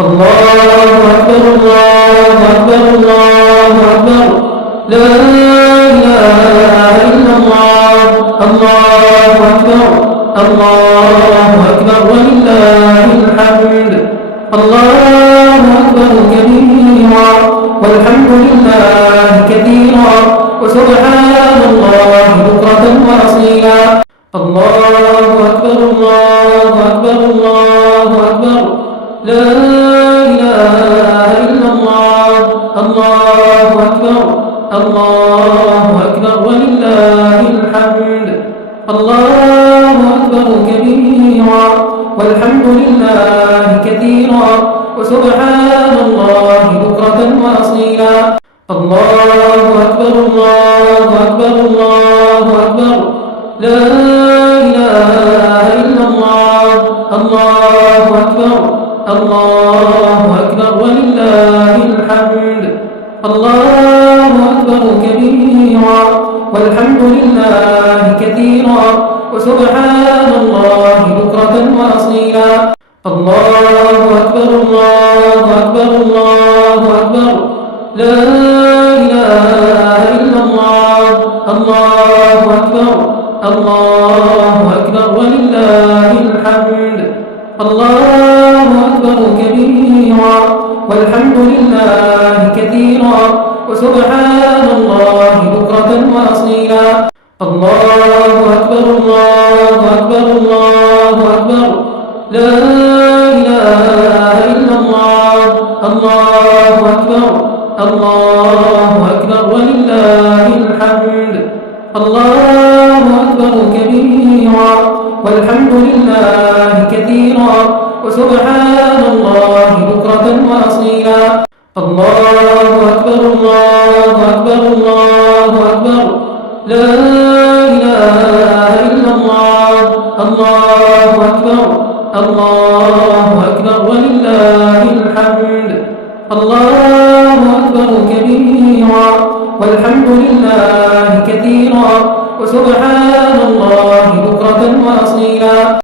الله أكبر الله أكبر الله أكبر لا إله إلا الله الله أكبر الله أكبر ولله الحمد الله أكبر كبيرا والحمد لله كثيرا وسبحان الله بكرة وأصيلا الله أكبر الله أكبر الله أكبر لا إله إلا الله الله أكبر الله أكبر ولله الحمد الله أكبر كبيرا والحمد لله كثيرا وسبحان الله بكرة وأصيلا الله أكبر الله أكبر الله أكبر لا إله إلا الله الله أكبر الله أكبر ولله الحمد الله أكبر كبيرا والحمد لله كثيرا وسبحان الله بكرة وأصيلا الله أكبر الله أكبر الله أكبر لا إله إلا الله الله أكبر الله أكبر ولله الحمد الله أكبر كبيرا والحمد لله كثيرا وسبحان الله بكرة وأصيلا الله أكبر الله أكبر الله أكبر لا إله إلا الله الله أكبر الله أكبر ولله الحمد الله أكبر كبيرا والحمد لله كثيرا وسبحان الله بكرة وأصيلا الله أكبر الله أكبر الله أكبر لا إله إلا الله الله أكبر الله أكبر ولله الحمد الله أكبر كبيرا والحمد لله كثيرا وسبحان الله بكرة وأصيلا